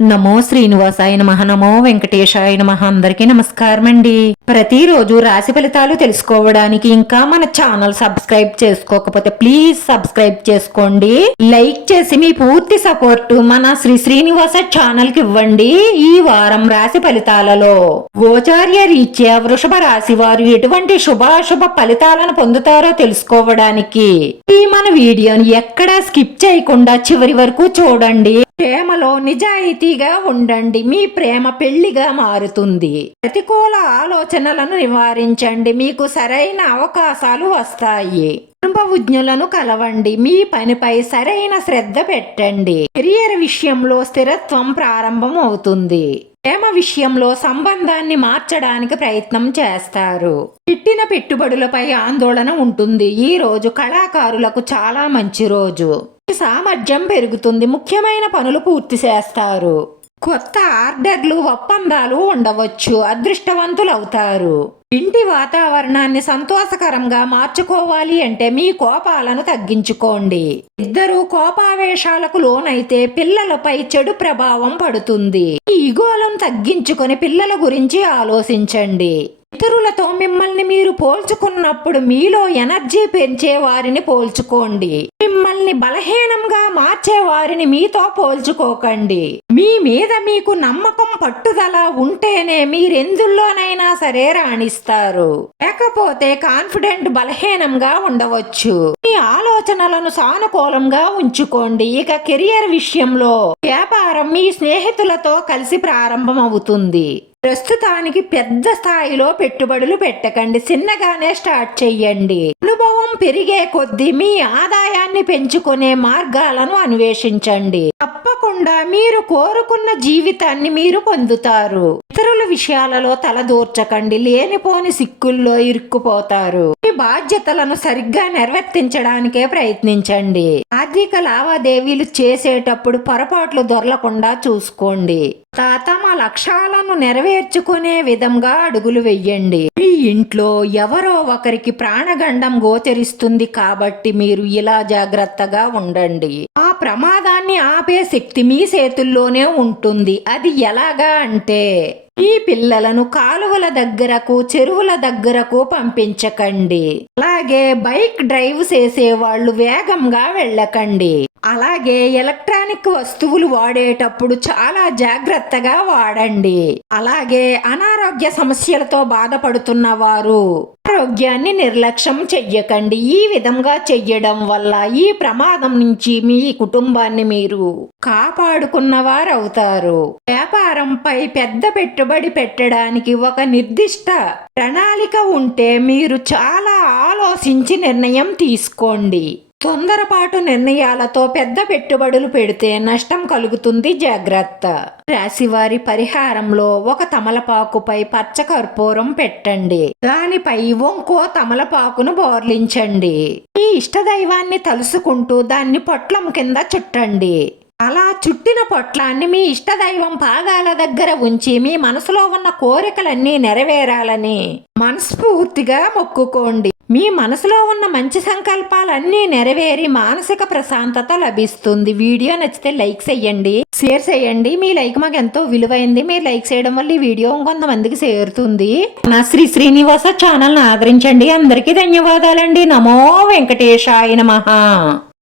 నమో శ్రీనివాసాయ నమః. నమో వెంకటేశాయ నమః. అందరికీ నమస్కారం అండి. ప్రతిరోజు రాశి ఫలితాలు తెలుసుకోవడానికి ఇంకా మన ఛానల్ సబ్స్క్రైబ్ చేసుకోకపోతే ప్లీజ్ సబ్స్క్రైబ్ చేసుకోండి. లైక్ చేసి మీ పూర్తి సపోర్ట్ మన శ్రీనివాస ఛానల్ కి ఇవ్వండి. ఈ వారం రాశి ఫలితాలలో గోచార్య రీత్యా వృషభ రాశి వారు ఎటువంటి శుభాశుభ ఫలితాలను పొందుతారో తెలుసుకోవడానికి ఈ మన వీడియోని ఎక్కడా స్కిప్ చేయకుండా చివరి వరకు చూడండి. ప్రేమలో నిజాయితీగా ఉండండి. మీ ప్రేమ పెళ్లిగా మారుతుంది. ప్రతికూల ఆలోచనలను నివారించండి. మీకు సరైన అవకాశాలు వస్తాయి. అనుభవజ్ఞులను కలవండి. మీ పనిపై సరైన శ్రద్ధ పెట్టండి. కెరియర్ విషయంలో స్థిరత్వం ప్రారంభం అవుతుంది. ప్రేమ విషయంలో సంబంధాన్ని మార్చడానికి ప్రయత్నం చేస్తారు. పెట్టిన పెట్టుబడులపై ఆందోళన ఉంటుంది. ఈ రోజు కళాకారులకు చాలా మంచి రోజు. సామర్థ్యం పెరుగుతుంది. ముఖ్యమైన పనులు పూర్తి చేస్తారు. కొత్త ఆర్డర్లు ఒప్పందాలు ఉండవచ్చు. అదృష్టవంతులు అవుతారు. ఇంటి వాతావరణాన్ని సంతోషకరంగా మార్చుకోవాలి అంటే మీ కోపాలను తగ్గించుకోండి. ఇద్దరు కోపావేశాలకు లోనైతే పిల్లలపై చెడు ప్రభావం పడుతుంది. ఈ ఈగోలను తగ్గించుకొని పిల్లల గురించి ఆలోచించండి. ఇతరులతో మిమ్మల్ని మీరు పోల్చుకున్నప్పుడు మీలో ఎనర్జీ పెంచే వారిని పోల్చుకోండి. మిమ్మల్ని బలహీనంగా మార్చే వారిని మీతో పోల్చుకోకండి. మీ మీద మీకు నమ్మకం పట్టుదల ఉంటేనే మీరెందుల్లోనైనా సరే రాణిస్తారు. లేకపోతే కాన్ఫిడెంట్ బలహీనంగా ఉండవచ్చు. మీ ఆలోచనలను సానుకూలంగా ఉంచుకోండి. ఇక కెరియర్ విషయంలో వ్యాపారం మీ స్నేహితులతో కలిసి ప్రారంభం అవుతుంది. ప్రస్తుతానికి పెద్ద స్థాయిలో పెట్టుబడులు పెట్టకండి. చిన్నగానే స్టార్ట్ చెయ్యండి. అనుభవం పెరిగే కొద్దీ మీ ఆదాయాన్ని పెంచుకునే మార్గాలను అన్వేషించండి. తప్పకుండా మీరు కోరుకున్న జీవితాన్ని మీరు పొందుతారు. ఇతరుల విషయాలలో తలదూర్చకండి. లేనిపోని సిక్కుల్లో ఇరుక్కుపోతారు. మీ బాధ్యతలను సరిగ్గా నిర్వర్తించడానికే ప్రయత్నించండి. ఆర్థిక లావాదేవీలు చేసేటప్పుడు పొరపాట్లు దొరలకుండా చూసుకోండి. తమ లక్ష్యాలను నెరవేర్చుకునే విధంగా అడుగులు వెయ్యండి. మీ ఇంట్లో ఎవరో ఒకరికి ప్రాణగండం గోచరిస్తుంది కాబట్టి మీరు ఇలా జాగ్రత్తగా ఉండండి. ఆ ప్రమాదాన్ని ఆపే శక్తి మీ చేతుల్లోనే ఉంటుంది. అది ఎలాగా అంటే మీ పిల్లలను కాలువల దగ్గరకు చెరువుల దగ్గరకు పంపించకండి. అలాగే బైక్ డ్రైవ్ చేసేవాళ్ళు వేగంగా వెళ్ళకండి. అలాగే ఎలక్ట్రానిక్ వస్తువులు వాడేటప్పుడు చాలా జాగ్రత్తగా వాడండి. అలాగే అనారోగ్య సమస్యలతో బాధపడుతున్న వారు ఆరోగ్యాన్ని నిర్లక్ష్యం చెయ్యకండి. ఈ విధంగా చెయ్యడం వల్ల ఈ ప్రమాదం నుంచి మీ కుటుంబాన్ని మీరు కాపాడుకున్నవారవుతారు. వ్యాపారంపై పెద్ద పెట్టుబడి పెట్టడానికి ఒక నిర్దిష్ట ప్రణాళిక ఉంటే మీరు చాలా ఆలోచించి నిర్ణయం తీసుకోండి. తొందరపాటు నిర్ణయాలతో పెద్ద పెట్టుబడులు పెడితే నష్టం కలుగుతుంది. జాగ్రత్త. రాశివారి పరిహారంలో ఒక తమలపాకుపై పచ్చ కర్పూరం పెట్టండి. దానిపై ఇంకో తమలపాకును బోర్లించండి. మీ ఇష్టదైవాన్ని తలుసుకుంటూ దాన్ని పొట్లం కింద చుట్టండి. అలా చుట్టిన పొట్లాన్ని మీ ఇష్టదైవం పాదాల దగ్గర ఉంచి మీ మనసులో ఉన్న కోరికలన్నీ నెరవేరాలని మనస్ఫూర్తిగా మొక్కుకోండి. మీ మనసులో ఉన్న మంచి సంకల్పాలన్నీ నెరవేరి మానసిక ప్రశాంతత లభిస్తుంది. వీడియో నచ్చితే లైక్ చేయండి, షేర్ చేయండి. మీ లైక్ మాకు ఎంతో విలువైంది. మీరు లైక్ చేయడం వల్ల ఈ వీడియో కొంతమందికి చేరుతుంది. నా శ్రీనివాస ఛానల్ని ఆదరించండి. అందరికీ ధన్యవాదాలండి. నమో వెంకటేశాయ నమః.